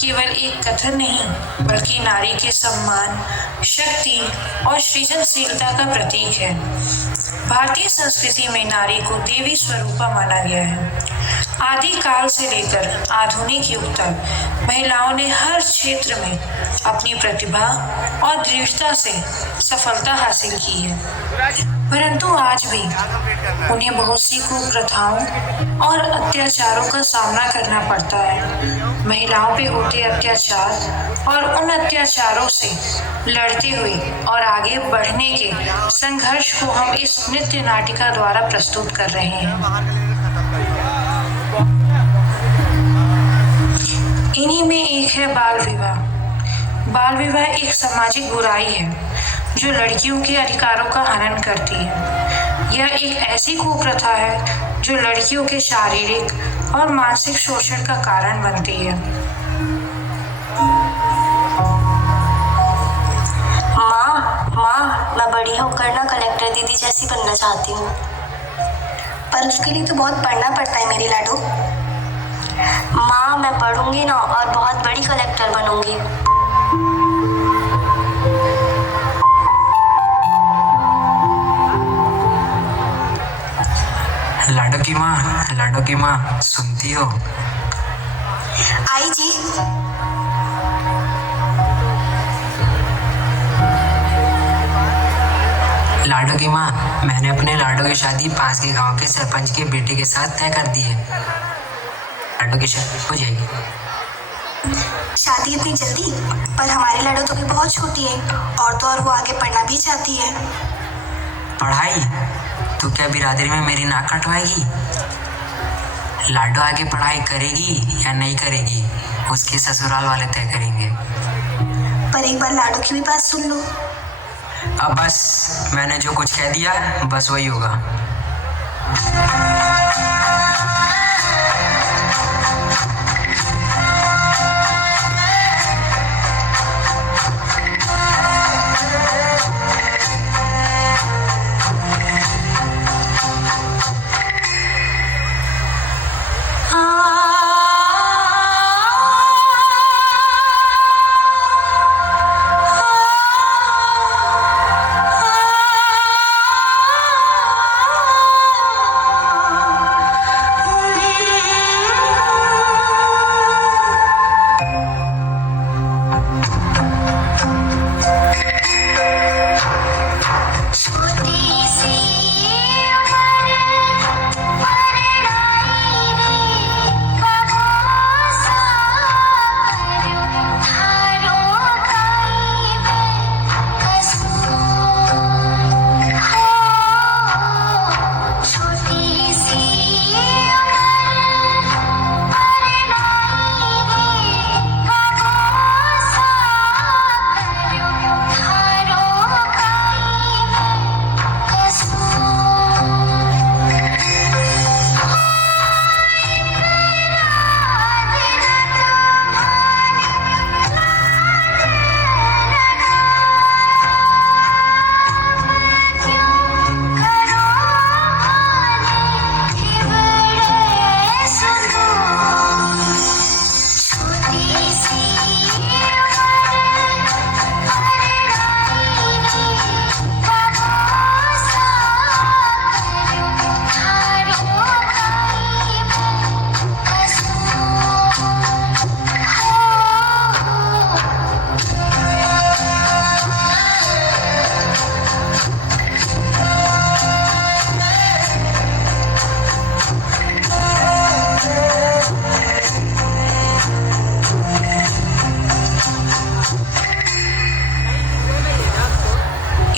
केवल एक कथन नहीं बल्कि नारी के सम्मान, शक्ति और सृजनशीलता का प्रतीक है। भारतीय संस्कृति में नारी को देवी स्वरूपा माना गया है। आदि काल से लेकर आधुनिक युग तक महिलाओं ने हर क्षेत्र में अपनी प्रतिभा और दृढ़ता से सफलता हासिल की है, परंतु आज भी उन्हें बहुत सी कुप्रथाओं और अत्याचारों का सामना करना पड़ता है। महिलाओं पे होते अत्याचार और उन अत्याचारों से लड़ते हुए और आगे बढ़ने के संघर्ष को हम इस नृत्य नाटिका द्वारा प्रस्तुत कर रहे हैं। इन्हीं में एक है बाल विवाह। बाल विवाह एक सामाजिक बुराई है जो लड़कियों के अधिकारों का हनन करती है। यह एक ऐसी कुप्रथा है जो लड़कियों के शारीरिक और मानसिक शोषण का कारण बनती है। माँ, मैं बड़ी होकर ना कलेक्टर दीदी जैसी बनना चाहती हूँ। पर उसके लिए तो बहुत पढ़ना पड़ता है मेरी लाडो। माँ, मैं पढ़ूंगी ना और बहुत बड़ी कलेक्टर बनूंगी। लाडो की माँ सुनती हो? आई जी। लाडो की माँ, मैंने अपने लाडो की शादी पास के गांव के सरपंच के बेटे के साथ तय कर दी है। लाडो की शादी हो जाएगी। शादी इतनी जल्दी? पर हमारी लाडो तो भी बहुत छोटी है और तो और वो आगे पढ़ना भी चाहती है। पढ़ाई? तो क्या बिरादरी में मेरी नाक कटवाएगी? लाडो आगे पढ़ाई करेगी या नहीं करेगी उसके ससुराल वाले तय करेंगे। पर एक बार लाडो की भी बात सुन लो। अब बस, मैंने जो कुछ कह दिया बस वही होगा।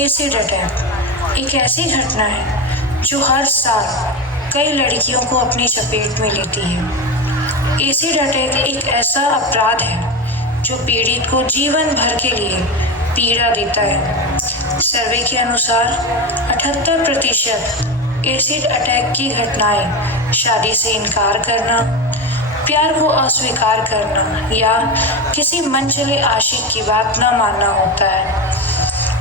एसिड अटैक एक ऐसी घटना है जो हर साल कई लड़कियों को अपनी चपेट में लेती है। एसिड अटैक एक ऐसा अपराध है जो पीड़ित को जीवन भर के लिए पीड़ा देता है। सर्वे के अनुसार 78% एसिड अटैक की घटनाएं शादी से इनकार करना, प्यार को अस्वीकार करना या किसी मनचले आशिक की बात न मानना होता है।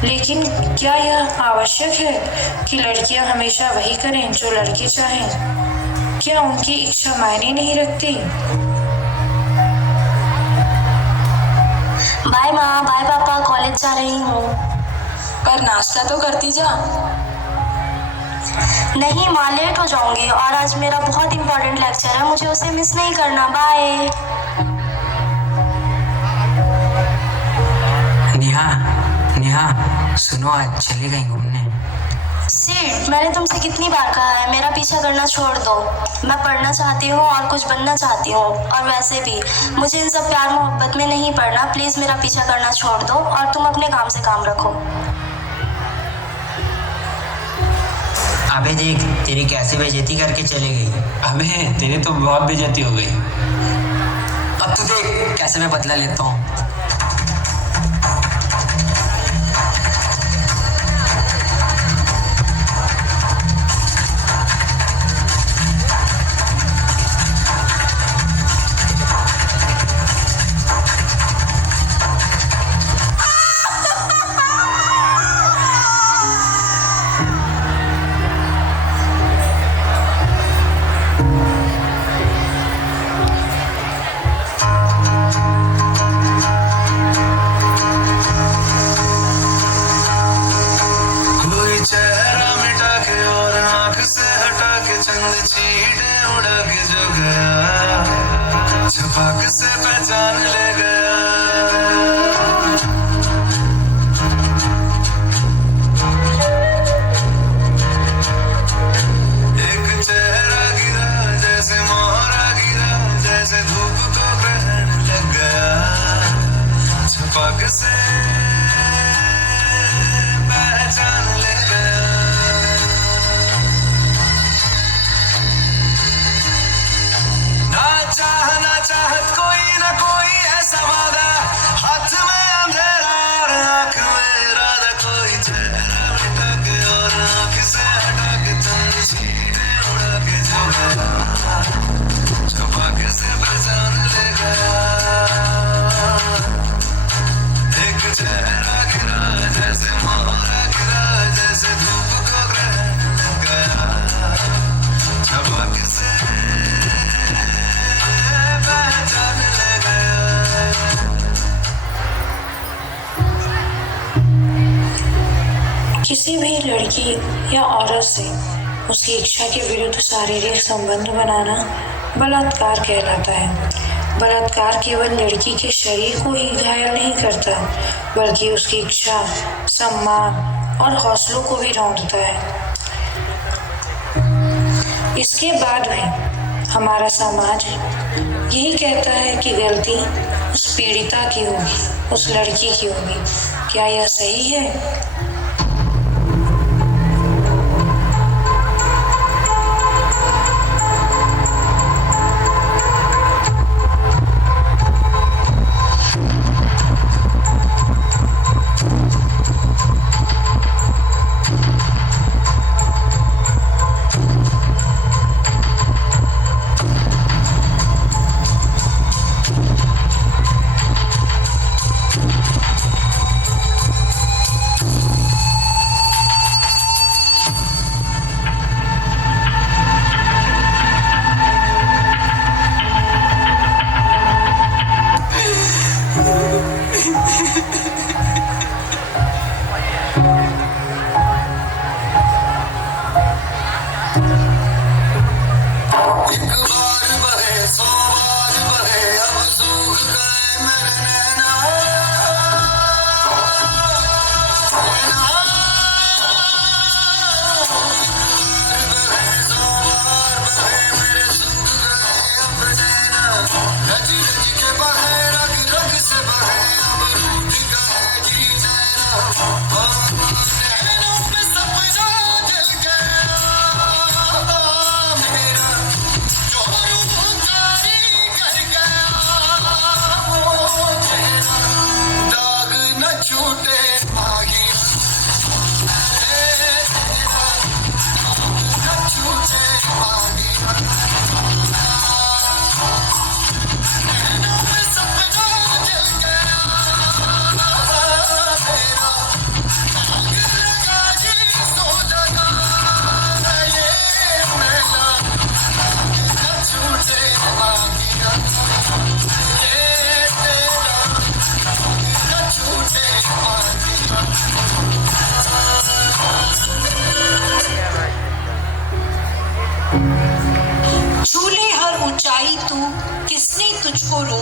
लेकिन क्या यह आवश्यक है कि लड़कियां हमेशा वही करें जो लड़के चाहें? क्या उनकी इच्छा मायने नहीं रखती? बाय माँ, बाय पापा, कॉलेज जा रही हूँ। पर नाश्ता तो करती जा। नहीं माँ, लेट हो जाऊंगी और आज मेरा बहुत इंपॉर्टेंट लेक्चर है, मुझे उसे मिस नहीं करना। बाय। नेहा, नेहा सुनो, आज चले गए घूमने। सिड, मैंने तुमसे कितनी बार कहा है मेरा पीछा करना छोड़ दो। मैं पढ़ना चाहती हूँ और कुछ बनना चाहती हूँ, और वैसे भी मुझे इन सब प्यार मोहब्बत में नहीं पड़ना। प्लीज़ मेरा पीछा करना छोड़ दो और तुम अपने काम से काम रखो। अबे देख, तेरी कैसे बेइज्जती करके चली गई। अबे तेरी तो बहुत बेइज्जती हो गई। अब तू देख कैसे मैं बदला लेता हूँ। चंद चीड़े उड़ा के जो गया, छपाक से पहचान ले गया। एक चेहरा गिरा जैसे मोहरा गिरा, जैसे धूप को ग्रहण लग गया। छपाक से पहचान ले गया। ना चाहत कोई ना कोई ऐसा वादा, हाथ में अंधेरा और आंख में इरादा। कोई चेहरा मिटा के और आंख से हटा के चंद चीड़े उड़ा के जो गया, छुपा के से पहचान ले गया। एक चेहरा गिरा जैसे मोहरा गिरा, जैसे धूप को ग्रहण लग गया। छुपा के से किसी भी लड़की या औरत से उसकी इच्छा के विरुद्ध शारीरिक संबंध बनाना बलात्कार कहलाता है। बलात्कार केवल लड़की के शरीर को ही घायल नहीं करता, बल्कि उसकी इच्छा, सम्मान और हौसलों को भी रौंदता है। इसके बाद भी हमारा समाज यही कहता है कि गलती उस पीड़िता की होगी, उस लड़की की होगी। क्या यह सही है?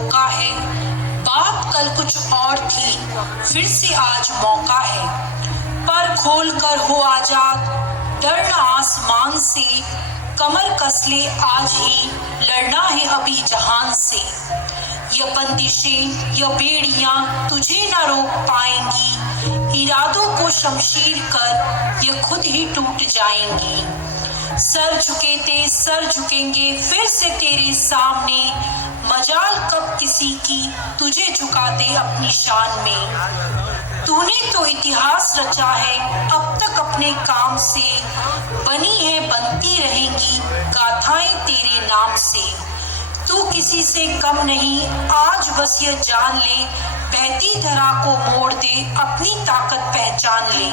धोखा है। बात कल कुछ और थी, फिर से आज मौका है। पर खोल कर हो आजाद, डरना आसमान से। कमर कस ले आज ही, लड़ना है अभी जहान से। ये बंदिशें, ये बेड़ियां तुझे ना रोक पाएंगी। इरादों को शमशीर कर ये खुद ही टूट जाएंगी। सर झुके ते सर झुकेंगे फिर से तेरे सामने। मजाल कब किसी की तुझे झुका दे अपनी शान में। तूने तो इतिहास रचा है अब तक अपने काम से। बनी है बनती रहेंगी गाथाएं तेरे नाम से। तू किसी से कम नहीं, आज बस ये जान ले। बहती धरा को मोड़ दे, अपनी ताकत पहचान ले।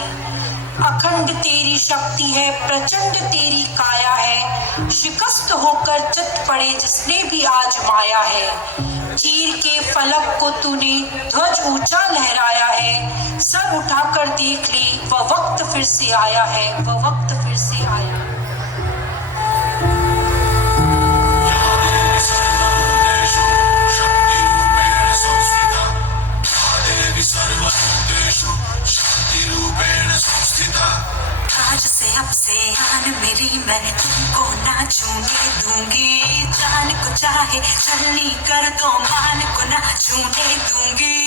अखंड तेरी शक्ति है, प्रचंड तेरी काया है। शिकस्त होकर चत पड़े जिसने भी आजमाया है। चीर के फलक को तूने ध्वज ऊंचा लहराया है। सर उठाकर देख ले, वह वक्त फिर से आया है, वह वक्त फिर से आया है। आज से अब से आन मेरी, मैं तुमको ना छूने दूंगी। जान को चाहे छलनी कर दो, मान को ना छूने दूंगी।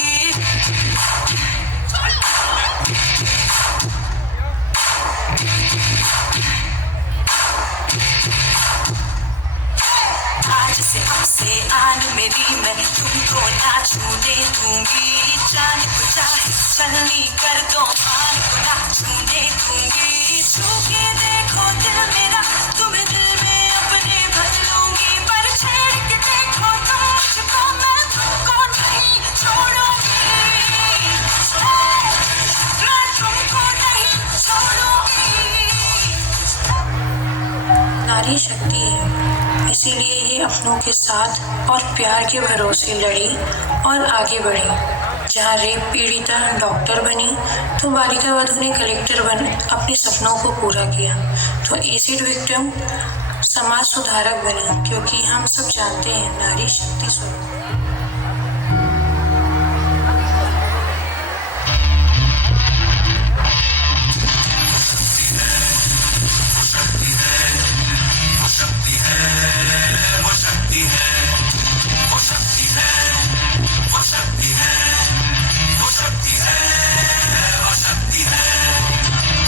आज से अब से आन मेरी, मैं तुमको ना छूने दूंगी। जान को चाहे छलनी कर दो, मान को ना छूने दूंगी। छू के देखो दिल मेरा, तुम्हें दिल में अपने भर लूंगी। पर छेड़ के देखो तुम मुझको, मैं तुमको नहीं छोड़ूंगी। मैं तुमको नहीं छोड़ूंगी। नारी शक्ति है, इसीलिए ये अपनों के साथ और प्यार के भरोसे लड़ी और आगे बढ़ी। जहाँ रेप पीड़िता डॉक्टर बनी, तो बालिका वधू ने कलेक्टर बन अपने सपनों को पूरा किया। तो एसिड विक्टिम समाज सुधारक बनी, क्योंकि हम सब जानते हैं नारी शक्ति स्वरूप।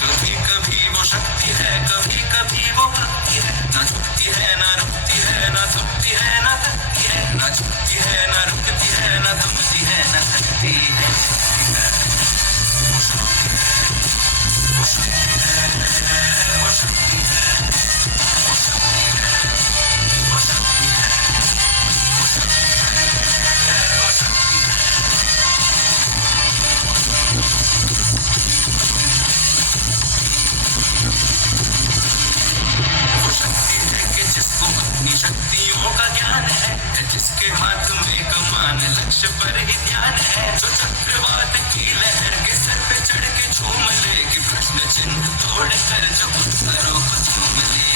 कभी कभी वो शक्ति है, कभी कभी वो भक्ति है। ना झुकती है ना रुकती है, ना थकती है ना थकती है। ना झुकती है ना रुकती है, ना थमती है ना थकती है। जिसको अपनी शक्तियों का ज्ञान है, जिसके हाथ में कमान लक्ष्य पर ही ध्यान है। जो चक्रवात की लहर के सर पे चढ़ के झूम ले, कि प्रश्न चिन्ह तोड़ कर जो उत्तरों को झूम ले।